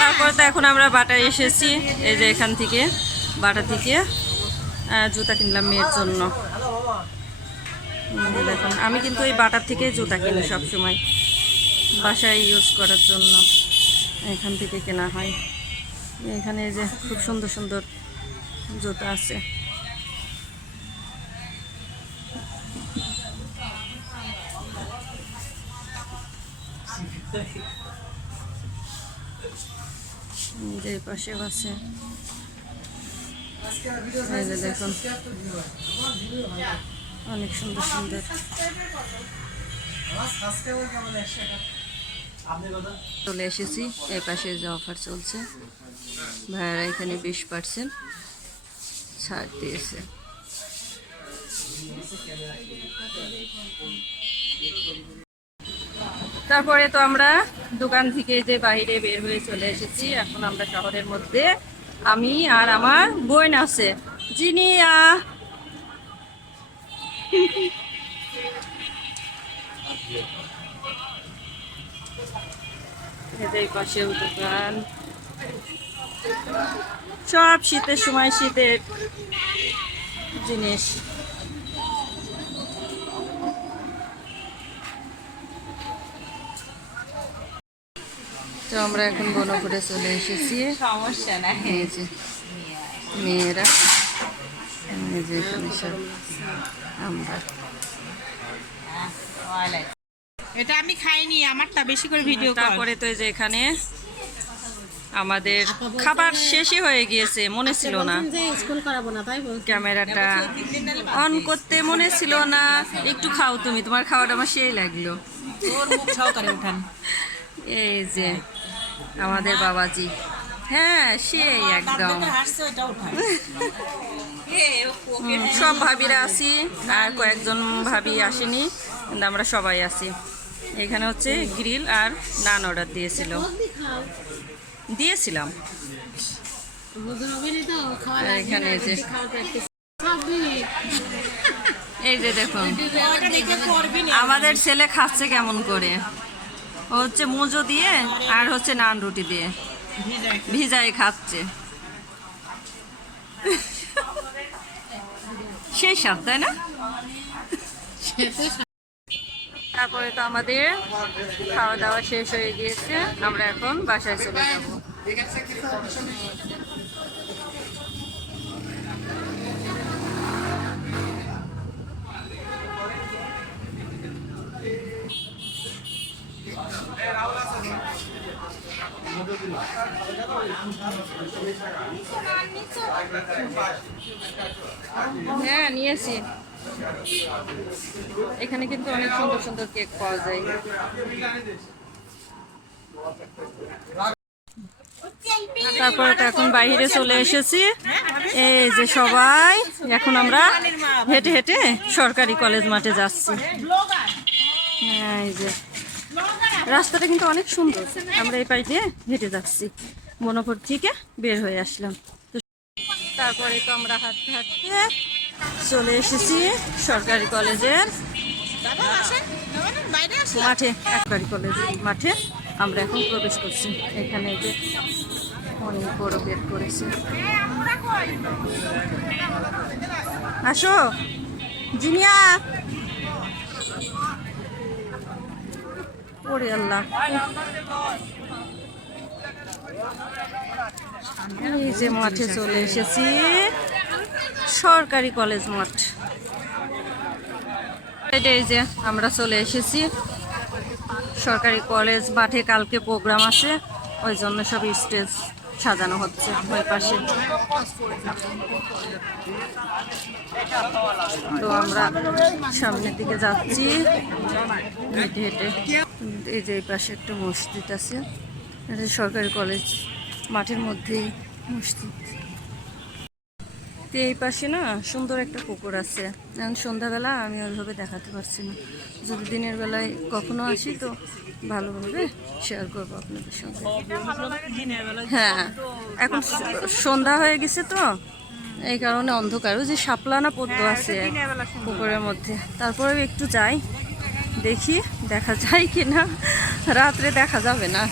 তারপর তো এখন আমরা বাটায় এসেছি, এই যে এখান থেকে বাটা থেকে জুতা কিনলাম মেয়ের জন্য। দেখুন আমি কিন্তু এই বাটার থেকে জুতা কিনি সবসময়, বাসায় ইউজ করার জন্য এখান থেকে কেনা হয়। এখানে যে খুব সুন্দর সুন্দর জুতা আছে। যে পাশেও আছে, দেখুন অনেক সুন্দর সুন্দর। চলে এসেছি, এই পাশে যে অফার চলছে, ভাইয়ারা এখানে 20% ছাড় দিয়েছে। তারপরে তো আমরা দোকান থেকে যে বাইরে বের হয়ে চলে এসেছি। এখন আমরা শহরের মধ্যে, আমি আর আমার বোন আছে জিনিয়া। এদের পাশেও দোকান, সব শীতের সময় শীতের জিনিস। তো আমরা এখন বনপুরে চলে এসেছি, সমস্যা না, মেয়েরা সব আমরা। এটা আমি খাইনি, আমারটা বেশি করে ভিডিও। তারপরে তো যে এখানে আমাদের খাবার শেষই হয়ে গিয়েছে, মনে ছিল না ক্যামেরাটা অন করতে, মনে ছিল না। একটু খাও তুমি, তোমার খাওয়াটা আমার সেই লাগলো। এই যে আমাদের বাবাজি, হ্যাঁ সেই একদম সব ভাবিরা আছি, আর কয়েকজন ভাবি আসেনি, কিন্তু আমরা সবাই আছি। এখানে হচ্ছে গ্রিল আর নান অর্ডার দিয়েছিলাম। এখানে যে এই যে দেখুন আমাদের ছেলে খাচ্ছে কেমন করে, ও হচ্ছে মোজো দিয়ে আর হচ্ছে নান রুটি দিয়ে ভিজাই খাচ্ছে। সেই স্বাদ, তাই না? তারপরে তো আমাদের খাওয়া দাওয়া শেষ হয়ে গিয়েছে, আমরা এখন বাসায় চলে যাব। হ্যাঁ নিয়েছি, এখানে কিন্তু অনেক সুন্দর সুন্দর কেক পাওয়া যায়। তারপরে তো এখন বাইরে চলে এসেছি, এই যে সবাই এখন আমরা হেঁটে হেঁটে সরকারি কলেজ মাঠে যাচ্ছি। হ্যাঁ এই যে রাস্তাটা কিন্তু অনেক সুন্দর, আমরা এই পাশ দিয়ে হেঁটে যাচ্ছি, বনপুর থেকে বের হয়ে আসলাম। তো তারপরে তো আমরা হাঁটতে হাঁটতে চলে এসেছি সরকারি কলেজের মাঠে। সরকারি কলেজ মাঠে আমরা এখন প্রবেশ করছি। এখানে যে অনেক বড় গেট করেছে, আসো জিনিয়া। ওরে আল্লাহ, এই যে মাঠে চলে এসেছি, সরকারি কলেজ মাঠ। এই যে আমরা চলে এসেছি সরকারি কলেজ মাঠে, কালকে প্রোগ্রাম আছে, ওই জন্য সব স্টেজ সাজানো হচ্ছে ওই পাশে। তো আমরা সামনের দিকে যাচ্ছি হেঁটে হেঁটে। এই যে এই পাশে একটা মসজিদ আছে, সরকারি কলেজ মাঠের মধ্যেই মসজিদ। তো এই পাশে না সুন্দর একটা পুকুর আছে, এখন সন্ধ্যাবেলা আমি ওইভাবে দেখাতে পারছি না, যদি দিনের বেলায় কখনো আসি তো ভালোভাবে শেয়ার করবো আপনাদের সঙ্গে। হ্যাঁ এখন সন্ধ্যা হয়ে গেছে তো এই কারণে অন্ধকার, ওই যে শাপলানা পদ্ম আছে পুকুরের মধ্যে। তারপরে একটু যাই, দেখি দেখা যায় কিনা, রাত্রে দেখা যাবে না।